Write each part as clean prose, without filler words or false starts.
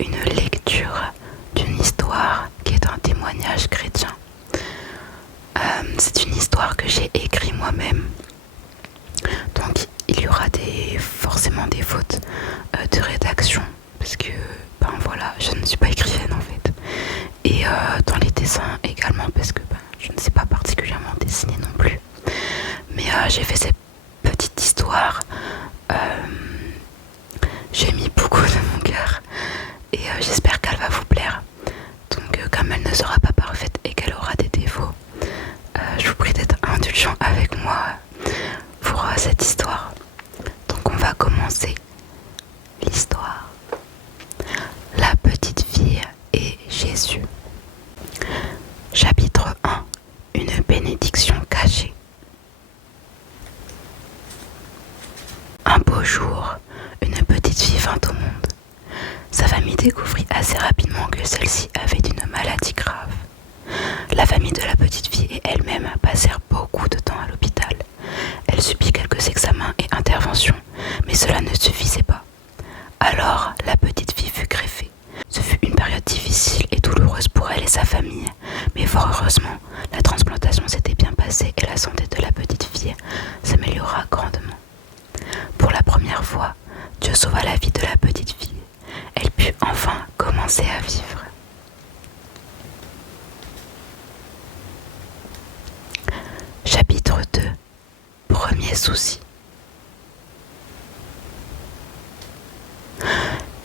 une lecture d'une histoire qui est un témoignage chrétien. C'est une histoire que j'ai écrite moi-même. Donc il y aura forcément des fautes de rédaction parce que voilà, je ne suis pas écrivaine en fait. Et dans les dessins également parce que je ne sais pas particulièrement dessiner non plus. Mais j'ai fait cette petite histoire. J'ai mis beaucoup de mon cœur et j'espère qu'elle va vous plaire. Donc comme elle ne sera pas parfaite et qu'elle aura des défauts, je vous prie d'être indulgent avec moi pour cette histoire. Donc on va commencer l'histoire. La petite fille et Jésus. Chapitre 1. Une bénédiction cachée. Un beau jour, une petite fille vint au monde. Sa famille découvrit assez rapidement que celle-ci avait une maladie grave. La famille de la petite fille et elle-même passèrent beaucoup de temps à l'hôpital. Elle subit quelques examens et interventions, mais cela ne suffisait pas. Alors, la petite fille fut greffée. Ce fut une période difficile et douloureuse pour elle et sa famille, mais fort heureusement, la transplantation s'était bien passée et la santé de la petite fille s'améliora grandement. Pour la première fois, Dieu sauva la vie de la petite fille. Elle put enfin commencer à vivre. Chapitre 2. Premier souci.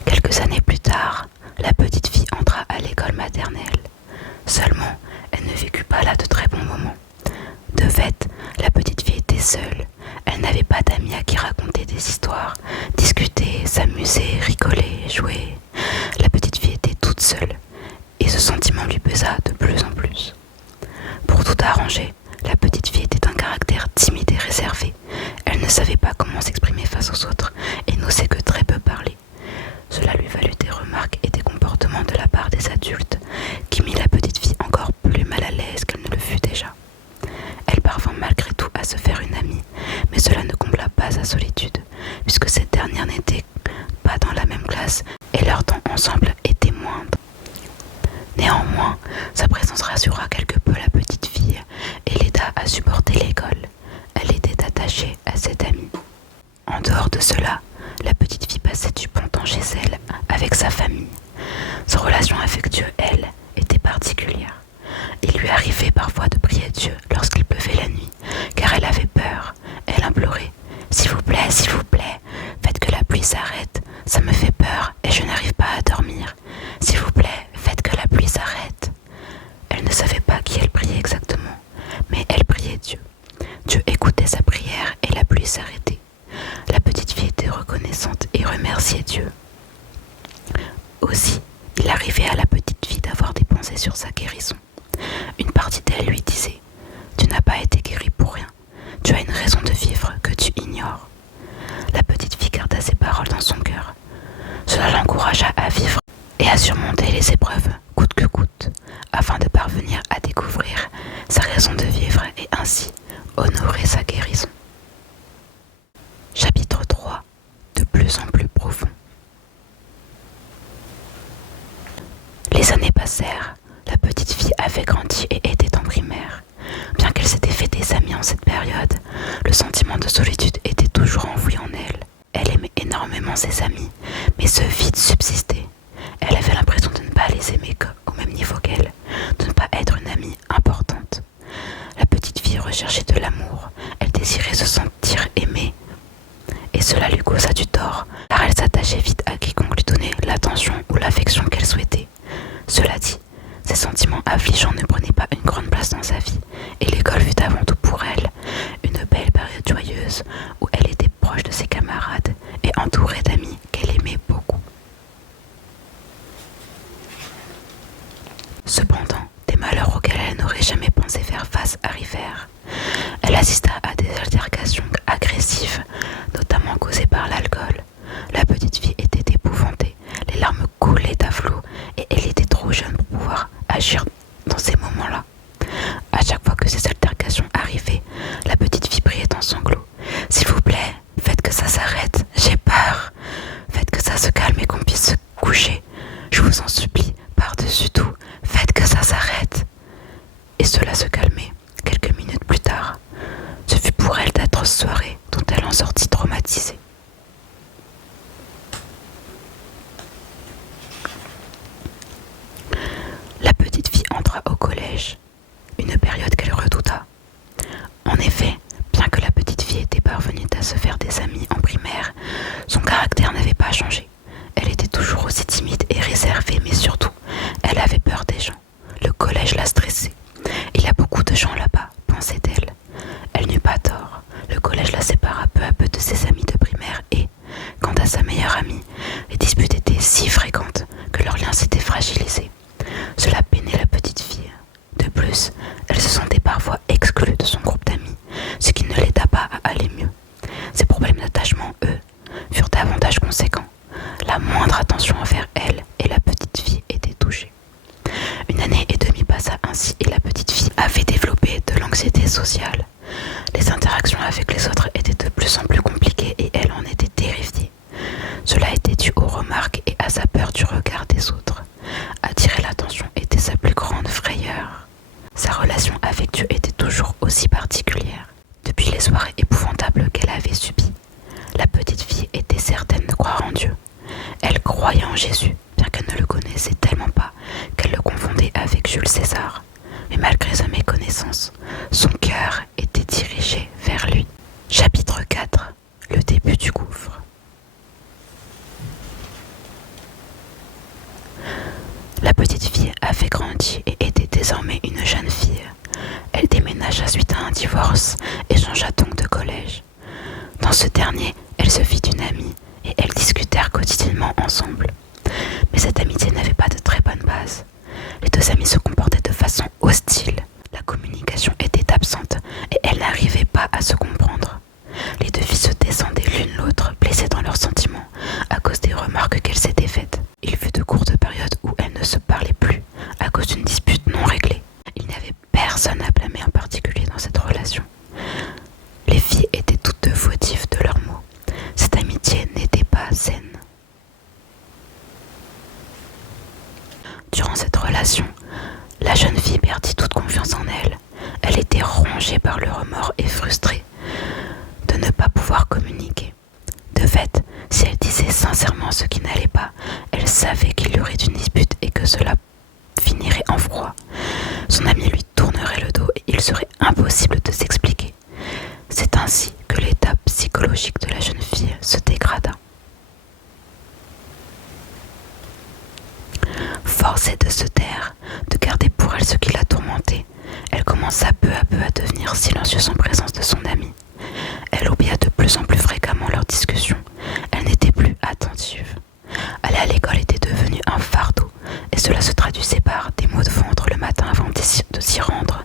Quelques années plus tard, la petite fille entra à l'école maternelle. Seulement, elle ne vécut pas là de très bons moments. De fait, la petite fille était seule. Elle n'avait pas d'amis à qui raconter des histoires, discuter, s'amuser, rigoler, jouer. La petite fille était toute seule, et ce sentiment lui pesa de plus en plus. Pour tout arranger, la petite fille était d'un caractère timide et réservé. Elle ne savait pas comment s'exprimer face aux autres et n'osait que très peu parler. Cela lui valut des remarques et des comportements de la part des adultes qui mit la petite fille encore plus mal à l'aise qu'elle ne le fut déjà. Elle parvint malgré tout à se faire une amie, mais cela ne combla pas sa solitude, puisque cette dernière n'était pas dans la même classe et leur temps ensemble était moindre. Néanmoins, sa présence rassura quelque peu la petite fille et l'aida à supporter l'école. Elle était attachée à cette amie. En dehors de cela, la petite fille passait du bon temps chez elle avec sa famille. Sa relation affectueuse, elle, était particulière. Il lui arrivait parfois de prier Dieu lorsqu'il pleuvait la nuit, car elle avait peur. Elle implorait « S'il vous plaît, faites que la pluie s'arrête. Ça me fait peur et je n'arrive pas à dormir. S'il vous plaît, faites que la pluie s'arrête. » Elle ne savait pas qui elle priait exactement, mais elle priait Dieu. Dieu écoutait sa prière et la pluie s'arrêtait. La petite fille était reconnaissante et remerciait Dieu. Aussi, il arrivait à la petite fille d'avoir des pensées sur sa guérison. Une partie d'elle lui disait « Tu n'as pas été guérie pour rien. Tu as une raison de vivre que tu ignores. » La petite fille garda ces paroles dans son cœur. Cela l'encouragea à vivre et à surmonter les épreuves coûte que coûte, afin de parvenir à découvrir sa raison de vivre et ainsi honorer sa guérison. Chapitre 3. De plus en plus profond. Les années passèrent. La petite fille avait grandi et était en primaire. Bien qu'elle s'était fait des amis en cette période, le sentiment de solitude était toujours enfoui en elle. Elle aimait énormément ses amis, mais ce vide subsistait. Elle avait l'impression de ne pas les aimer au même niveau qu'elle, de ne pas être une amie importante. La petite fille recherchait de l'amour, elle désirait se sentir aimée. Et cela lui causa du tort, car elle s'attachait vite à quiconque lui donnait l'attention ou l'affection qu'elle souhaitait. Cela dit, ces sentiments affligeants ne prenaient pas une grande place dans sa vie, et l'école fut avant tout pour elle une belle période joyeuse où elle était proche de ses camarades et entourée d'amis qu'elle aimait beaucoup. Cependant, des malheurs auxquels elle n'aurait jamais pensé faire face arrivèrent. Elle assista à des altercations agressives, notamment causées par l'alcool. La petite fille était épouvantée, les larmes coulaient à flots et elle était trop jeune pour pouvoir agir dans ces moments-là. À chaque fois que ces altercations arrivaient, la petite fille priait en sanglots. « S'il vous plaît, ses amis en primaire, son caractère n'avait pas changé. Elle était toujours aussi timide et réservée, mais surtout, elle avait peur des gens. Le collège la stressait. Il y a beaucoup de gens là-bas, pensait-elle. Elle n'eut pas tort. Le collège la sépara peu à peu de ses amis de primaire et, quant à sa meilleure amie, les disputes étaient si fréquentes que leur lien s'était fragilisé. Cela peinait la petite fille. De plus, elle se sentait parfois exclue de son groupe d'amis, ce qui ne l'aida pas à aller mieux. Ses problèmes d'attachement, eux, furent davantage conséquents. La moindre attention envers elle et la petite fille était touchée. Une année et demie passa ainsi et la petite fille avait développé de l'anxiété sociale. Les interactions avec les autres étaient de plus en plus compliquées et elle en était terrifiée. Cela était dû aux remarques et à sa peur du regard des autres. Attirer l'attention était sa plus grande frayeur. Sa relation avec Dieu était toujours aussi particulière. Depuis les soirées épouvantables qu'elle avait subies, la petite fille était certaine de croire en Dieu. Elle croyait en Jésus, bien qu'elle ne le connaissait tellement pas qu'elle le confondait avec Jules César. Mais malgré sa méconnaissance, son cœur était dirigé vers lui. Chapitre 4. Le début du gouffre. La petite fille avait grandi et était désormais une jeune fille. Elle déménagea suite à un divorce et changea donc de collège. Dans ce dernier, elle se fit une amie et elles discutèrent quotidiennement ensemble. Mais cette amitié n'avait pas de très bonne base. Les deux amies se comportaient de façon hostile. La communication était absente et elles n'arrivaient pas à se comprendre. Les deux filles se descendaient l'une l'autre, blessées dans leurs sentiments, à cause des remarques qu'elles s'étaient faites. Il fut de courtes périodes où elles ne se parlaient plus, à cause d'une dispute non réglée. Il n'y avait personne à blâmer en particulier dans cette relation. Les filles étaient toutes deux fautives de leurs mots. Cette amitié n'était pas saine. Durant cette relation, la jeune fille perdit toute confiance en elle. Elle était rongée par le remords et frustrée de ne pas pouvoir communiquer. De fait, si elle disait sincèrement ce qui n'allait pas, elle savait qu'il y aurait une dispute et que cela finirait en froid. Son ami lui tournerait le dos et il serait impossible de s'expliquer. C'est ainsi que l'état psychologique de la jeune fille se dégrada. Forcée de se taire, de garder pour elle ce qui la tourmentait, elle commença peu à peu à devenir silencieuse en présence de son amie. Elle oublia de plus en plus fréquemment leurs discussions. Elle n'était plus attentive. Aller à l'école était devenu un fardeau, et cela se traduisait par des maux de ventre le matin avant de s'y rendre,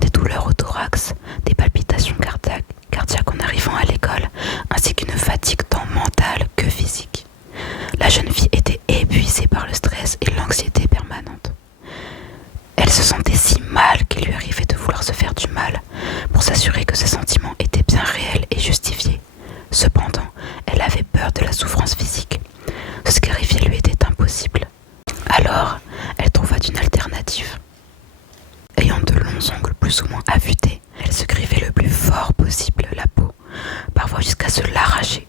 des douleurs au thorax, des palpitations cardiaques en arrivant à l'école, ainsi qu'une fatigue tant mentale que physique. La jeune fille était épuisée par le stress et l'anxiété permanente. Elle se sentait si mal qu'il lui arrivait de vouloir se faire du mal pour s'assurer que ses sentiments étaient bien réels et justifiés. Cependant, elle avait peur de la souffrance physique. Se scarifier lui était impossible. Alors, elle trouva une alternative. Ayant de longs ongles plus ou moins affûtés, elle se griffait le plus fort possible la peau, parfois jusqu'à se l'arracher.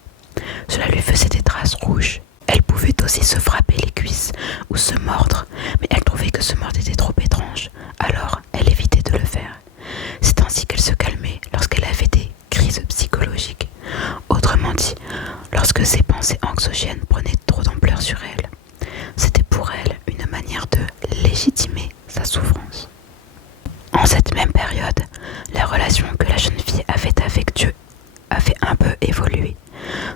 Cela lui faisait des traces rouges. Elle pouvait aussi se frapper les cuisses ou se mordre, mais elle trouvait que se mordre était trop étrange, alors elle évitait de le faire. C'est ainsi qu'elle se calmait lorsqu'elle avait des crises psychologiques. Autrement dit, lorsque ses pensées anxiogènes prenaient trop d'ampleur sur elle. C'était pour elle une manière de légitimer sa souffrance. En cette même période, la relation que la jeune fille avait avec Dieu avait un peu évolué.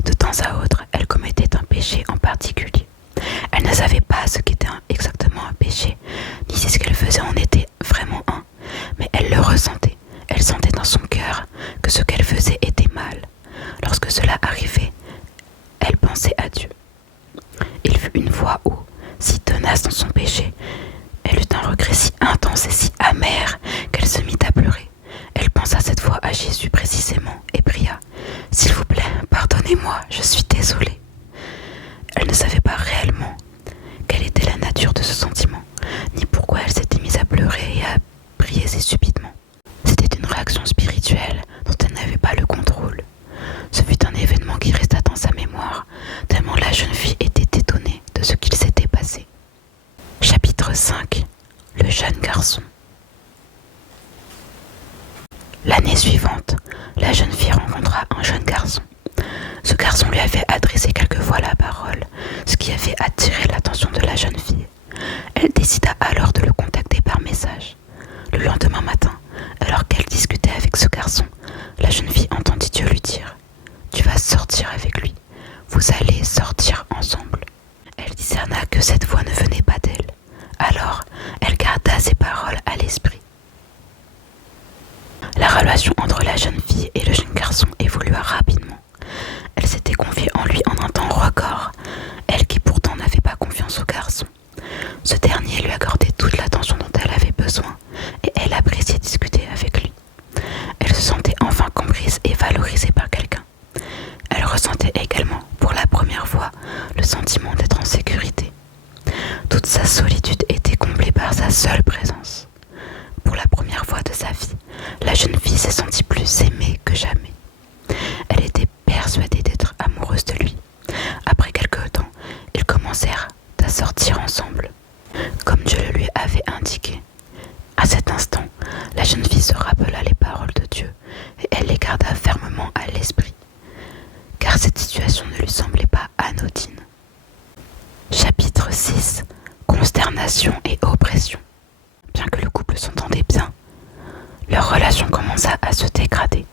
De temps à autre, elle commettait un péché en particulier. Elle ne savait pas ce qu'était exactement un péché, ni si ce qu'elle faisait en était vraiment un, mais elle le ressentait. Elle sentait dans son cœur que ce qu'elle faisait était mal. Lorsque cela arrivait, elle pensait à Dieu. Il fut une fois où, si tenace dans son péché, elle eut un regret si intense et si amer qu'elle se mit à pleurer. Elle pensa cette fois à Jésus précisément et pria « S'il vous plaît, pardonnez-moi, je suis désolée. » Elle ne savait pas réellement quelle était la nature de ce sentiment, ni pourquoi elle s'était mise à pleurer et à prier si subitement. C'était une réaction spirituelle dont elle n'avait pas le contrôle. Ce fut un événement qui resta dans sa mémoire, tellement la jeune fille était étonnée de ce qu'il s'était passé. Chapitre 5. Le jeune garçon. L'année suivante, la jeune fille rencontra un jeune garçon. sortir avec lui. Vous allez sortir ensemble. » Elle discerna que cette voix ne venait pas d'elle. Alors, elle garda ces paroles à l'esprit. La relation entre la jeune fille et le jeune garçon évolua rapidement. Elle s'était confiée en lui en un temps record, elle qui pourtant n'avait pas confiance au garçon. Ce dernier lui accordait toute l'attention dont elle avait besoin et elle appréciait discuter avec lui. Elle se sentait enfin comprise et valorisée par quelqu'un. Elle ressentait également, pour la première fois, le sentiment d'être en sécurité. Toute sa solitude était comblée par sa seule présence. Pour la première fois de sa vie, la jeune fille s'est sentie plus aimée que jamais. Elle était persuadée d'être amoureuse de lui. Après quelque temps, ils commencèrent à sortir ensemble, comme Dieu le lui avait indiqué. À cet instant, la jeune fille se rappela les paroles de Dieu et elle les garda fermement à l'esprit, car cette situation ne lui semblait pas anodine. Chapitre 6. Consternation et oppression. Bien que le couple s'entendait bien, leur relation commença à se dégrader.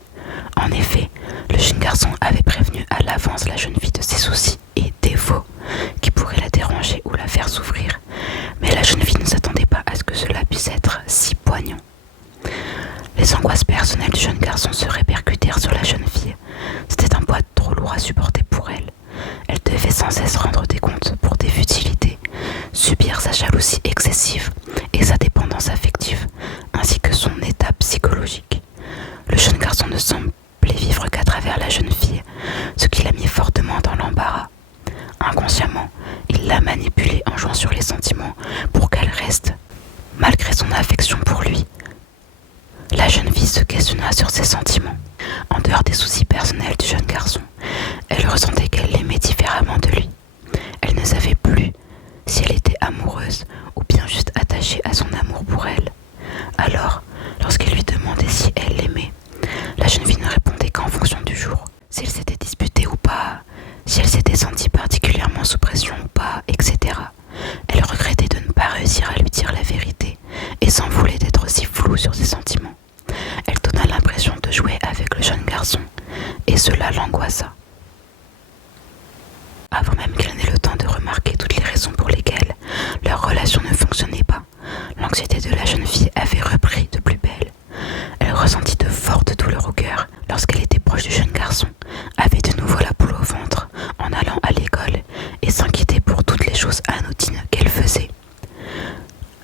En effet, le jeune garçon avait prévenu à l'avance la jeune fille de ses soucis et défauts qui pourraient la déranger ou la faire souffrir, mais la jeune fille ne s'attendait pas à ce que cela puisse être si poignant. Les angoisses personnelles du jeune garçon se répercutèrent sur la jeune fille. C'était un poids trop lourd à supporter pour elle. Elle devait sans cesse rendre des comptes pour des futilités, subir sa jalousie excessive et sa dépendance affective, ainsi que son état psychologique. Le jeune garçon ne semblait vivre qu'à travers la jeune fille, ce qui l'a mis fortement dans l'embarras. Inconsciemment, il l'a manipulée en jouant sur les sentiments pour qu'elle reste, malgré son affection pour lui. La jeune fille se questionna sur ses sentiments. En dehors des soucis personnels du jeune garçon, elle ressentait qu'elle l'aimait différemment de lui. Elle ne savait plus si elle était amoureuse ou bien juste attachée à son amour pour elle. Alors, lorsqu'il lui demandait si elle l'aimait, la jeune fille ne répondait qu'en fonction du jour. S'ils s'étaient disputés ou pas, si elle s'était sentie particulièrement sous pression ou pas, etc. Elle regrettait de ne pas réussir à lui dire la vérité et s'en voulait d'être aussi floue sur ses sentiments. Elle donna l'impression de jouer avec le jeune garçon et cela l'angoissa. Avant même qu'elle n'ait le temps de remarquer toutes les raisons pour lesquelles leur relation ne fonctionnait pas, l'anxiété de la jeune fille avait repris de plus belle. Elle ressentit de fortes douleurs au cœur lorsqu'elle était proche du jeune garçon, avait de nouveau la boule au ventre en allant à l'école et s'inquiétait pour toutes les choses anodines qu'elle faisait.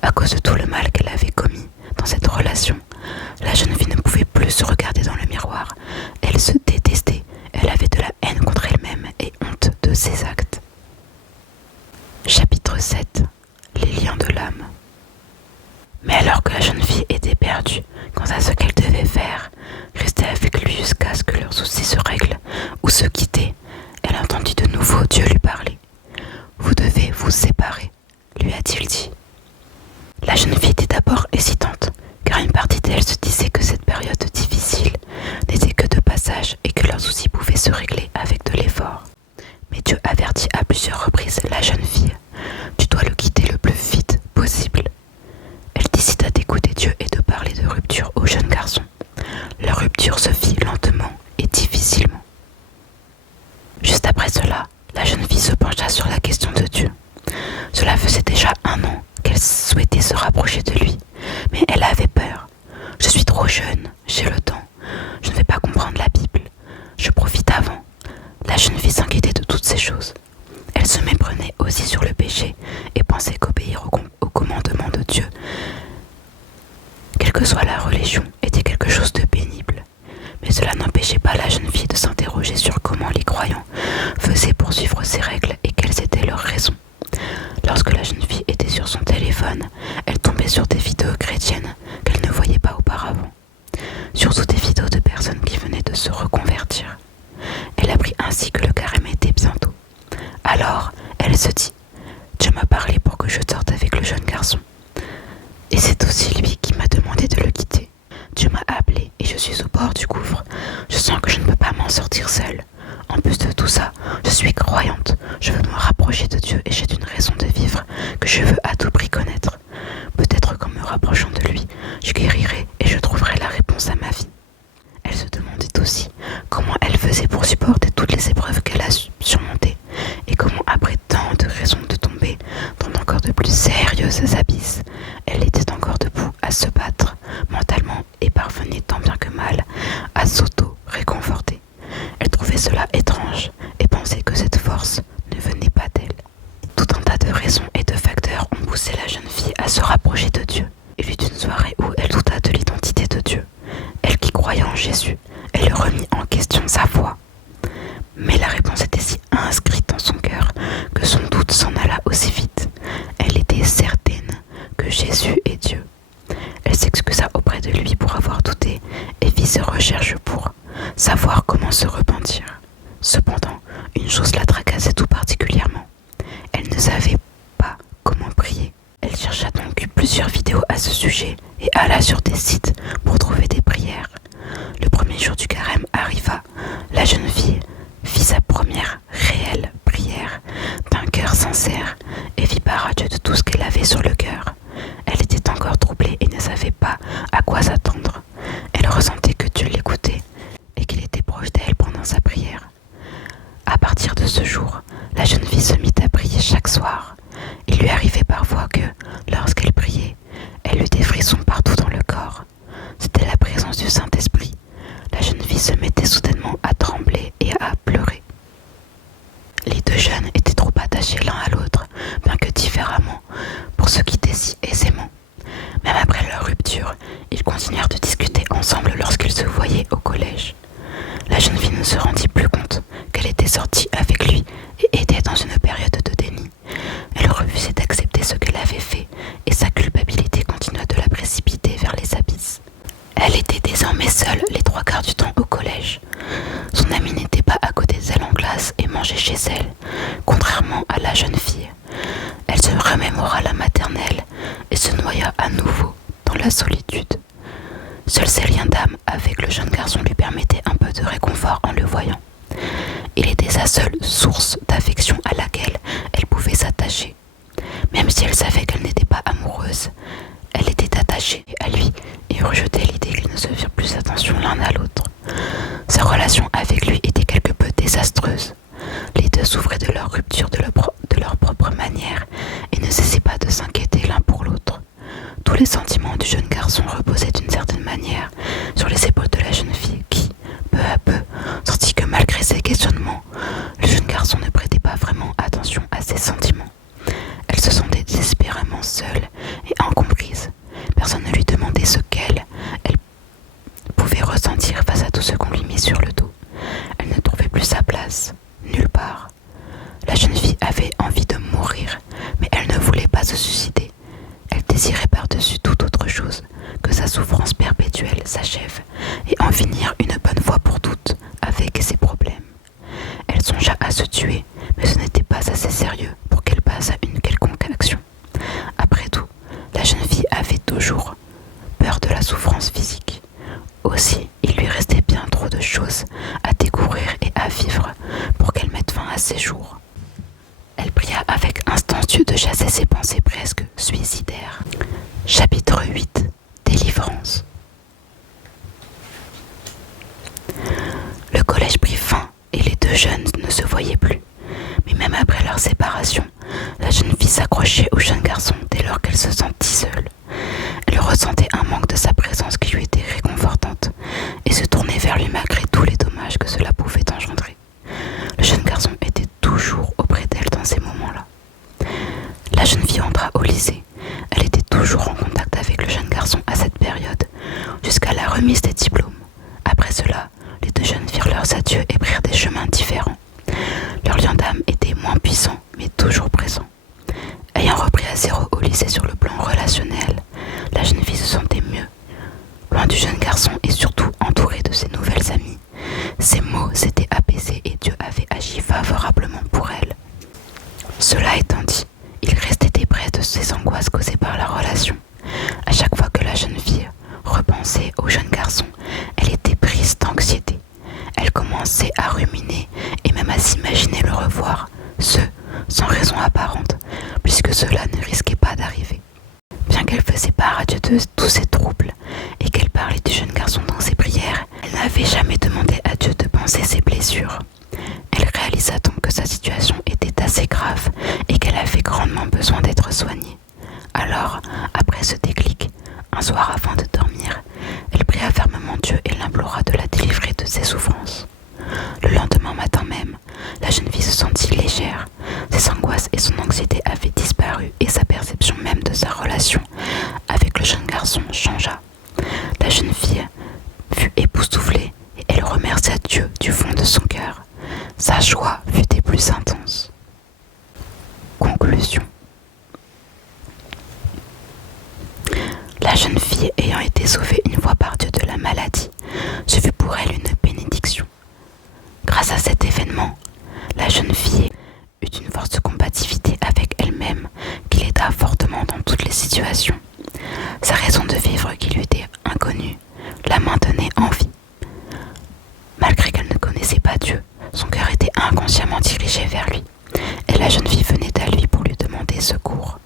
À cause de tout le mal qu'elle avait commis dans cette relation, la jeune fille ne pouvait plus se regarder dans le miroir. Elle se détestait, elle avait de la haine contre elle-même et honte de ses actes. Chapitre 7. Les liens de l'âme. Mais alors que la jeune fille était perdue quant à ce qu'elle devait faire, rester avec lui jusqu'à ce que leurs soucis se règlent ou se quitter, elle entendit de nouveau Dieu lui parler. « Vous devez vous séparer », lui a-t-il dit. La jeune fille était d'abord hésitante, car une partie d'elle se disait que cette période difficile n'était que de passage et que leurs soucis pouvaient se régler avec de l'effort. Mais Dieu avertit à plusieurs reprises la jeune fille. « Tu dois le quitter le plus vite possible. » Elle décida d'écouter Dieu et de parler de rupture au jeune garçon. Leur rupture se fit lentement et difficilement. Juste après cela, la jeune fille se pencha sur la question de Dieu. Cela faisait déjà 1 an qu'elle souhaitait se rapprocher de lui, mais elle avait peur. « Je suis trop jeune, j'ai le temps, je ne vais pas comprendre la Bible, je profite avant. » La jeune fille s'inquiétait de toutes ces choses. Elle se méprenait aussi sur le péché et pensait qu'obéir au commandement de Dieu, quelle que soit la religion, était quelque chose de pénible. Mais cela n'empêchait pas la jeune fille de s'interroger sur comment les croyants faisaient pour suivre ces règles et quelles étaient leurs raisons. Lorsque la jeune fille était sur son téléphone, elle tombait sur des vidéos chrétiennes qu'elle ne voyait pas auparavant, surtout des vidéos de personnes qui venaient de se reconvertir. Elle apprit ainsi que le carême était bientôt. Alors, elle se dit « Dieu m'a parlé pour que je sorte avec le jeune garçon. Et c'est aussi lui qui m'a demandé de le quitter. Dieu m'a appelé et je suis au bord du gouffre. Je sens que je ne peux pas m'en sortir seule. En plus de tout ça, je suis croyante. Je veux me rapprocher de Dieu et j'ai une raison de vivre que je veux à tout prix connaître. Peut-être qu'en me rapprochant de lui, je guérirai et je trouverai la réponse à ma vie. » Elle se demandait aussi comment elle faisait pour supporter toutes les épreuves cela étrange et pensait que cette force ne venait pas d'elle. Tout un tas de raisons et de facteurs ont poussé la jeune fille à se rapprocher de Dieu. Il eut une soirée où elle douta de l'identité de Dieu. Elle qui croyait en Jésus, elle remit en question sa foi. Mais la réponse était si inscrite dans son cœur que son doute s'en alla aussi vite. Elle était certaine que Jésus est Dieu. Elle s'excusa auprès de lui pour avoir douté et fit ses recherches pour savoir comment se repentir. Cependant, une chose la tracassait tout particulièrement. Elle ne savait pas comment prier. Elle chercha donc plusieurs vidéos à ce sujet et alla sur des sites pour trouver des prières. Le premier jour du carême arriva. La jeune fille fit sa première réelle prière d'un cœur sincère et fit part à Dieu de tout ce qu'elle avait sur le cœur. Elle était encore troublée et ne savait pas à quoi s'attendre. Elle ressentait que Dieu l'écoutait et qu'il était proche d'elle pendant sa prière. À partir de ce jour, la jeune fille se mit à prier chaque soir. Il lui arrivait parfois que, lorsqu'elle priait, elle eut des frissons partout dans le corps. C'était la présence du Saint-Esprit. La jeune fille se mettait soudainement à trembler et à pleurer. Les deux jeunes étaient trop attachés l'un à l'autre, bien que différemment, pour se quitter si aisément. Même après leur rupture, ils continuèrent de discuter ensemble lorsqu'ils se voyaient au collège. La jeune fille ne se rendit plus compte qu'elle était sortie avec lui et était dans une période de déni. Elle refusait d'accepter ce qu'elle avait fait et sa culpabilité continua de la précipiter vers les abysses. Elle était désormais seule les 3/4 du temps au collège. Son amie n'était pas à côté d'elle en classe et mangeait chez elle, contrairement à la jeune fille. Elle se remémora la maternelle et se noya à nouveau dans la solitude. Seuls ses liens d'âme avec le jeune garçon lui permettaient un peu de réconfort en le voyant. Il était sa seule source d'affection à laquelle elle pouvait s'attacher. Même si elle savait qu'elle n'était pas amoureuse, elle était attachée à lui et rejetait l'idée qu'ils ne se firent plus attention l'un à l'autre. Sa relation avec lui était quelque peu désastreuse. Les deux souffraient de leur rupture de leur propre manière et ne cessaient pas de s'inquiéter l'un pour l'autre. Tous les sentiments du jeune garçon reposaient d'une certaine manière sur les épaules de la jeune fille qui, peu à peu, sentit que malgré ses questionnements, le jeune garçon ne prêtait pas vraiment attention à ses sentiments. Elle se sentait désespérément seule et incomprise. Personne ne lui demandait ce qu'elle pouvait ressentir face à tout ce qu'on lui mit sur le dos. Elle ne trouvait plus sa place, nulle part. La jeune fille avait envie de mourir, mais elle ne voulait pas se suicider. Elle désirait par-dessus toute autre chose que sa souffrance perpétuelle s'achève et en finir une bonne fois pour toutes avec ses problèmes. Elle songea à se tuer, mais ce n'était pas assez sérieux pour qu'elle passe à une quelconque action. Après tout, la jeune fille avait toujours peur de la souffrance physique. Aussi, il lui restait bien trop de choses à découvrir et à vivre pour qu'elle mette fin à ses jours. Elle pria avec instance Dieu de chasser ses pensées presque suicidaires. Chapitre 8. Délivrance. Le collège prit fin et les deux jeunes ne se voyaient plus. Mais même après leur séparation, la jeune fille s'accrochait au jeune garçon dès lors qu'elle se sentit seule. Elle ressentait un manque de sa présence qui lui était réconfortante et se tournait vers lui malgré tous les dommages que cela pouvait engendrer. Le jeune garçon était toujours auprès d'elle dans ces moments-là. La jeune fille entra au lycée. Elle était toujours en contact avec le jeune garçon à cette période, jusqu'à la remise des diplômes. Après cela, les deux jeunes firent leurs adieux et prirent des chemins différents. Leur lien d'âme était moins puissant, mais toujours présent. Ayant repris à zéro au lycée sur le plan relationnel, la jeune fille se sentait mieux. Loin du jeune garçon et surtout entourée de ses nouvelles amies, ses maux s'étaient apaisés et Dieu avait agi favorablement pour elle. Cela étant dit, il restait des braises de ses angoisses causées par la relation. À chaque fois que la jeune fille repensait au jeune garçon, elle était prise d'anxiété. Elle commençait à ruminer et même à s'imaginer le revoir, sans raison apparente, puisque cela ne risquait pas d'arriver. Bien qu'elle faisait part à Dieu de tous ses troubles et qu'elle parlait du jeune garçon dans ses prières, elle n'avait jamais demandé à Dieu de panser ses blessures. Elle réalisa donc que sa situation était assez grave et qu'elle avait grandement besoin d'être soignée. Alors, après ce déclic, un soir avant de dormir, elle pria fermement Dieu et l'implora de la délivrer de ses souffrances. Le lendemain matin, même, la jeune fille se sentit légère. Ses angoisses et son anxiété avaient disparu et sa perception même de sa relation avec le jeune garçon changea. La jeune fille fut époustouflée et elle remercia Dieu du fond de son cœur. Sa joie fut des plus intenses. Conclusion. La jeune fille ayant été sauvée une fois par Dieu de la maladie, ce fut pour elle une bénédiction. Grâce à cet événement, la jeune fille eut une forte combativité avec elle-même qui l'aida fortement dans toutes les situations. Sa raison de vivre qui lui était inconnue la maintenait en vie. Malgré qu'elle ne connaissait pas Dieu, son cœur était inconsciemment dirigé vers lui, et la jeune fille venait à lui pour lui demander secours.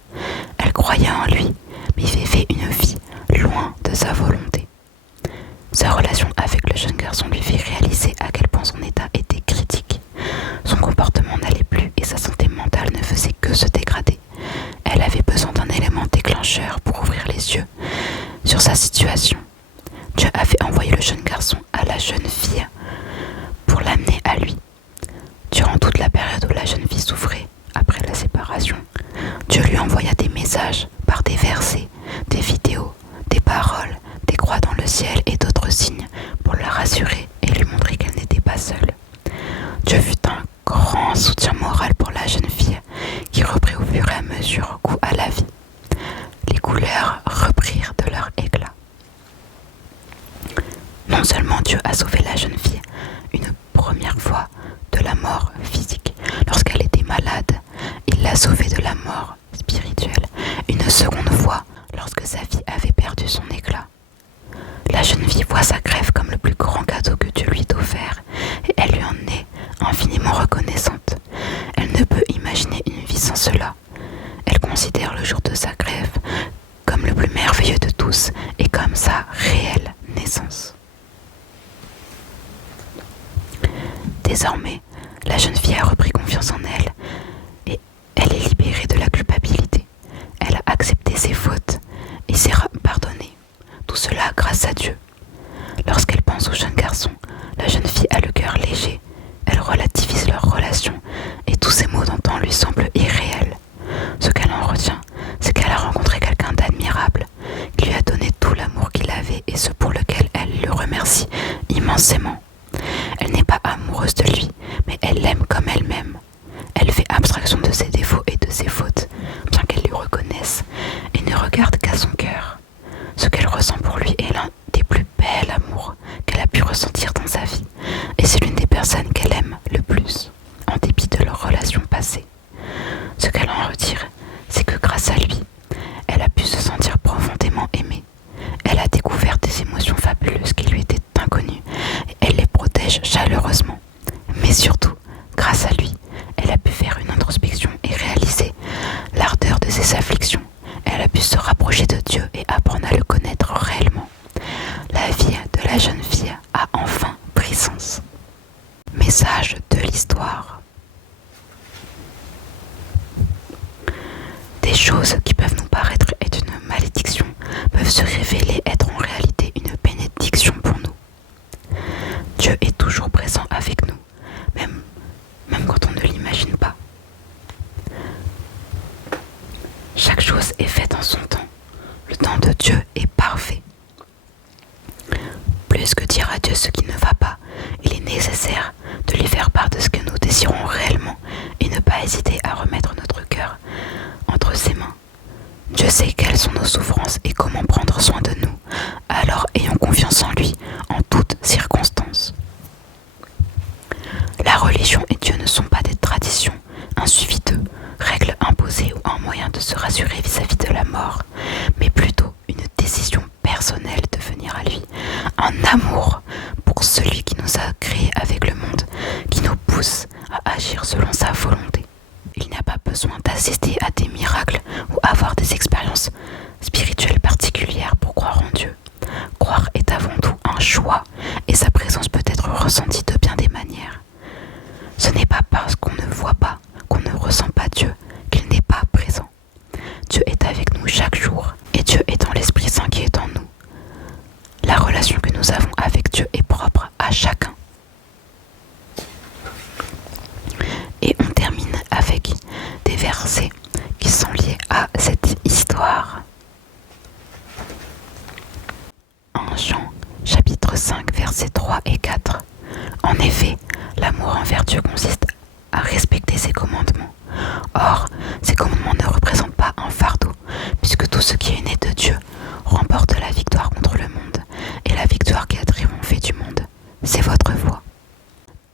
Elle croyait en lui, mais vivait une vie loin de sa volonté. Sa relation avec le jeune garçon lui fit réaliser à quel point son état était critique. Son comportement n'allait plus et sa santé mentale ne faisait que se dégrader. Elle avait besoin d'un élément déclencheur pour ouvrir les yeux sur sa situation. Dieu avait envoyé le jeune garçon à la jeune fille pour l'amener à lui. Durant toute la période où la jeune fille souffrait après la séparation, Dieu lui envoya des messages par des versets, des vidéos, des paroles, des croix dans le ciel et d'autres signes pour la rassurer et lui montrer qu'elle n'était pas seule. Dieu fut un grand soutien moral pour la jeune fille qui reprit au fur et à mesure goût à la vie. Les couleurs reprirent de leur éclat. Non seulement Dieu a sauvé la jeune fille une première fois de la mort physique lorsqu'elle était malade, il l'a sauvée de la mort spirituelle une seconde fois lorsque sa vie avait perdu son éclat. La jeune fille voit sa greffe comme le plus grand cadeau que Dieu lui ait offert et elle lui en est infiniment reconnaissante. Elle ne peut imaginer une vie sans cela. Elle considère le jour de sa greffe comme le plus merveilleux de tous et comme sa réelle naissance. Désormais, la jeune fille a repris confiance en elle et elle est libérée de la culpabilité. Elle a accepté ses fautes et s'est pardonnée. Tout cela grâce à Dieu. Lorsqu'elle pense au jeune garçon, la jeune fille a le cœur léger. Elle relativise leur relation et tous ces mots d'antan lui semblent irréels. Ce qu'elle en retient, c'est qu'elle a rencontré quelqu'un d'admirable, qui lui a donné tout l'amour qu'il avait et ce pour lequel elle le remercie immensément. Elle n'est pas amoureuse de lui, mais elle l'aime comme elle-même. Elle fait abstraction de ses défauts et de ses fautes, bien qu'elle lui reconnaisse, et ne regarde qu'à son cœur. Ce qu'elle ressent pour lui est l'un des plus bels amours qu'elle a pu ressentir dans sa vie, et c'est l'une des personnes qu'elle aime le plus, en dépit de leur relation passée. Ce qu'elle en retire, c'est que grâce à lui, elle a pu se sentir profondément aimée. Elle a découvert des émotions fabuleuses qui lui étaient inconnues, et elle les protège chaleureusement. Mais surtout, grâce à lui, elle a pu faire une introspection et réaliser l'ardeur de ses afflictions. Elle a pu se rapprocher de Dieu et apprendre à le connaître réellement. La vie de la jeune fille a enfin pris sens. Message de l'histoire. Des choses qui peuvent nous paraître être une malédiction peuvent se révéler être en réalité une bénédiction pour nous. Dieu est toujours présent avec nous, même quand on ne l'imagine pas. Chaque chose est faite en son temps. Le temps de Dieu est parfait. Plus que dire à Dieu ce qui ne va pas, il est nécessaire de lui faire part de ce que nous désirons réellement et ne pas hésiter à remettre notre cœur entre ses mains. Dieu sait quelles sont nos souffrances et comment prendre soin de nous, alors ayons confiance en lui en toutes circonstances. La religion et Dieu ne sont pas des traditions, un suivi de règles imposées ou un moyen de se rassurer vis-à-vis de la mort, mais plutôt une décision personnelle de venir à lui, un amour pour celui qui nous a créés avec le monde, qui nous pousse à agir selon sa volonté. Il n'y a pas besoin d'assister à des miracles ou avoir des expériences spirituelles particulières pour croire en Dieu. Croire est avant tout un choix et sa présence peut être ressentie de bien des manières. Ce n'est pas parce qu'on ne voit pas, qu'on ne ressent pas Dieu, qu'il n'est pas présent. Dieu est avec nous chaque jour et Dieu est dans l'Esprit Saint qui est en nous. La relation que nous avons avec Dieu est propre à chacun. à respecter ses commandements. Or, ces commandements ne représentent pas un fardeau, puisque tout ce qui est né de Dieu remporte la victoire contre le monde, et la victoire qui a triomphé du monde, c'est votre foi.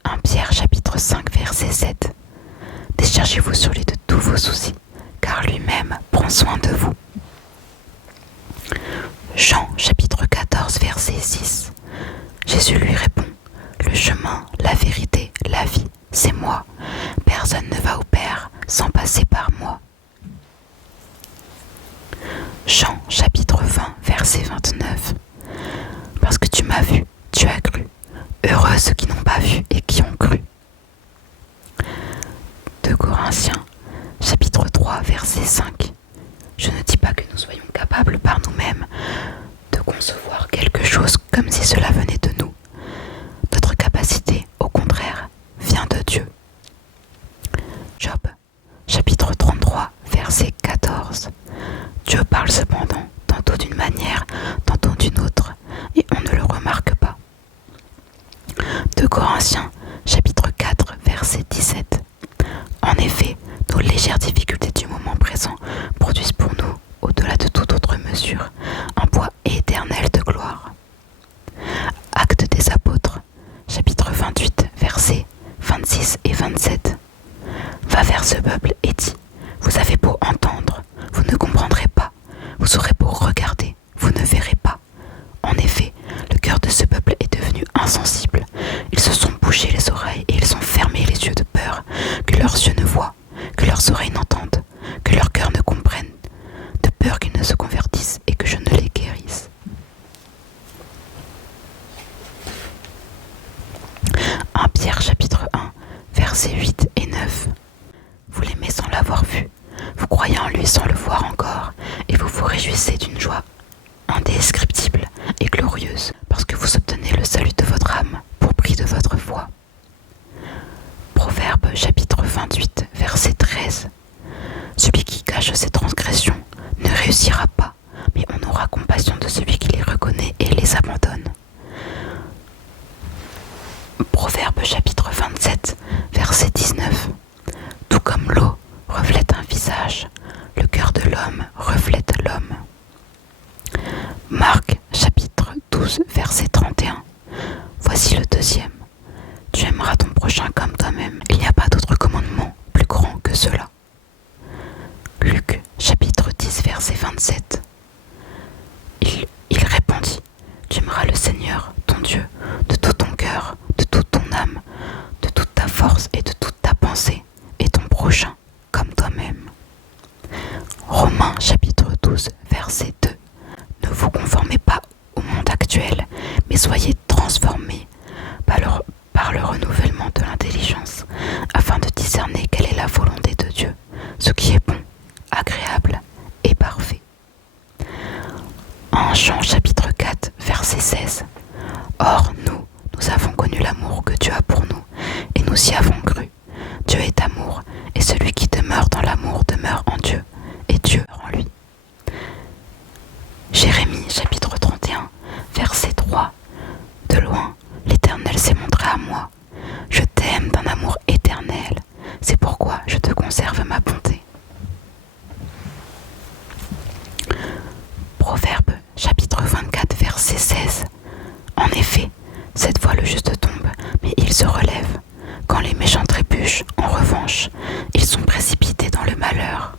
1 Pierre chapitre 5 verset 7. Déchargez-vous sur lui de tous vos soucis, car lui-même prend soin de vous. Jean chapitre 14 verset 6. Jésus lui répond, le chemin, la vérité, la vie, c'est moi. Personne ne va au Père sans passer par moi. Jean chapitre 20 verset 29. Parce que tu m'as vu, tu as cru. Heureux ceux qui n'ont pas vu et qui ont cru. 2 Corinthiens chapitre 3 verset 5. Je ne dis pas que nous soyons capables par nous-mêmes de concevoir quelque chose comme si cela venait de nous. Notre capacité, au contraire, vient de Dieu. Job, chapitre 33, verset 14. Dieu parle cependant, tantôt d'une manière, tantôt d'une autre, et on ne le remarque pas. 2 Corinthiens, chapitre 4, verset 17. En effet, nos légères difficultés du moment présent produisent pour nous, au-delà de toute autre mesure, un poids éternel de gloire. Actes des apôtres, chapitre 28, versets 26 et 27. Va vers ce peuple et dis, vous avez beau entendre, vous ne comprendrez pas, vous aurez beau regarder, vous ne verrez pas. En effet, le cœur de ce peuple est devenu insensible. Ils se sont bouchés les oreilles et ils ont fermé les yeux de peur que leurs yeux ne voient, que leurs oreilles n'entendent, que leur cœur ne comprenne, de peur qu'ils ne se convertissent et que je ne les guérisse. 1 Pierre chapitre 1, versets 8 et 9. Vous l'aimez sans l'avoir vu, vous croyez en lui sans le voir encore, et vous vous réjouissez d'une joie indescriptible et glorieuse, parce que vous obtenez le salut de votre âme pour prix de votre foi. Proverbe chapitre 28, verset 13. Celui qui cache ses transgressions ne réussira pas, mais on aura compassion de celui qui les reconnaît et les abandonne. Proverbe chapitre 27, verset 19. Tout comme l'eau reflète un visage, le cœur de l'homme reflète l'homme. Marc chapitre 12, verset 31. Voici le deuxième. Tu aimeras ton prochain comme toi-même. Il n'y a pas d'autre commandement plus grand que cela. Luc chapitre 10, verset 27. Il répondit, tu aimeras le Seigneur, ton Dieu, de tout ton cœur, de toute ton âme, de toute ta force et de toute ta pensée, et ton prochain comme toi-même. Romains chapitre 12, verset 2. Ne vous conformez pas au monde actuel, mais soyez transformés par le renouvellement de l'intelligence, afin de discerner quelle est la volonté de Dieu, ce qui est bon, agréable et parfait. En Jean chapitre 4, verset 16. Or, nous avons connu l'amour que Dieu a pour nous, et nous y avons cru. Dieu est amour, et celui qui demeure dans l'amour demeure en Dieu, et Dieu en lui. Jérémie chapitre 31, verset 3. De loin, l'Éternel s'est montré à moi. Je t'aime d'un amour éternel, c'est pourquoi je te conserve ma bonté. Proverbe chapitre 24, verset 16. En effet, cette fois le juste tombe, mais il se relève. Quand les méchants trébuchent, en revanche, ils sont précipités dans le malheur.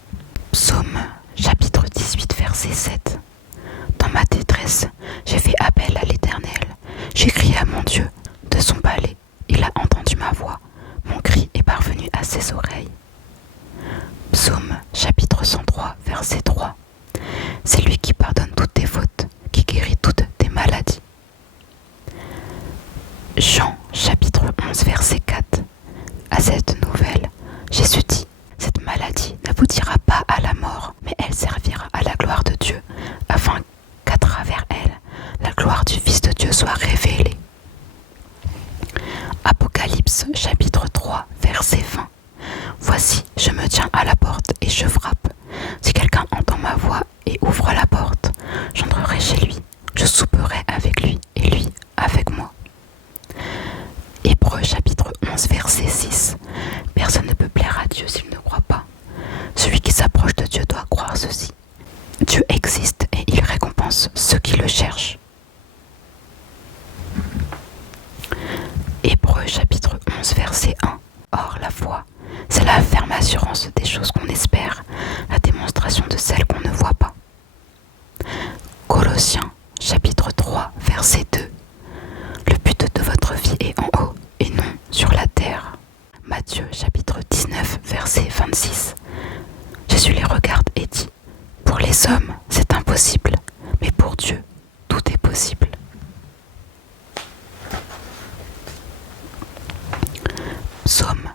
Psaume chapitre 18, verset 7. Dans ma détresse, j'ai fait appel à l'Éternel. J'ai crié à mon Dieu de son palais. Il a entendu ma voix. Mon cri est parvenu à ses oreilles. Psaume chapitre 103, verset 3. C'est lui qui pardonne toutes tes fautes, qui guérit toutes tes maladies. Jean chapitre 11, verset 4. À cette nouvelle, Jésus dit, cette maladie n'aboutira pas à la mort, mais elle servira à la gloire de Dieu, afin qu'à travers elle, la gloire du Fils de Dieu soit révélée. Apocalypse chapitre 3, verset 20. Voici, je me tiens à la porte et je frappe. Si quelqu'un entend ma voix et ouvre la porte, j'entrerai chez lui, je souperai avec lui et lui avec moi. Hébreux chapitre 11, verset 6. Personne ne peut plaire à Dieu s'il ne croit pas. Celui qui s'approche de Dieu doit croire ceci. Dieu existe et il récompense ceux qui le cherchent. Hébreux chapitre 11 verset 1. Or la foi, c'est la ferme assurance des choses qu'on espère, la démonstration de celles qu'on ne voit pas. Colossiens chapitre 3 verset 2. Le but de votre vie est en haut et non sur la terre. Matthieu chapitre 19 verset 26. Jésus les regarde et dit: pour les hommes, c'est impossible, mais pour Dieu, tout est possible. Psaume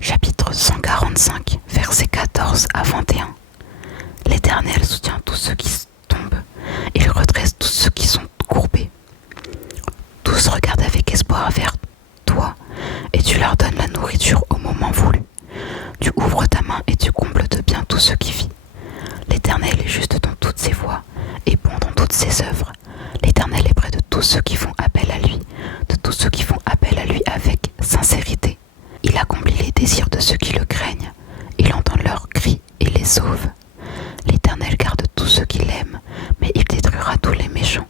chapitre 145 verset 14 à 21. L'Éternel soutient tous ceux qui tombent, il redresse tous ceux qui sont courbés. Tous regardent avec espoir vers toi, et tu leur donnes la nourriture au moment voulu. Tu ouvres ta main et tu combles de bien tous ceux qui vivent. L'Éternel est juste dans toutes ses voies et bon dans toutes ses œuvres. L'Éternel est près de tous ceux qui font appel à lui, de tous ceux qui font appel à lui avec sincérité. Il accomplit les désirs de ceux qui le craignent. Il entend leurs cris et les sauve. L'Éternel garde tous ceux qui l'aiment, mais il détruira tous les méchants.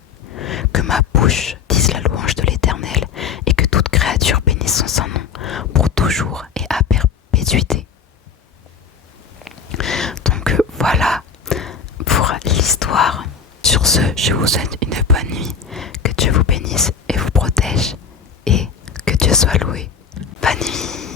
Que ma bouche dise la louange de l'Éternel et que toute créature bénisse son saint nom pour toujours et à perpétuité. Donc voilà pour l'histoire. Sur ce, je vous souhaite une bonne nuit. Que Dieu vous bénisse et vous protège et que Dieu soit loué. Bonne nuit.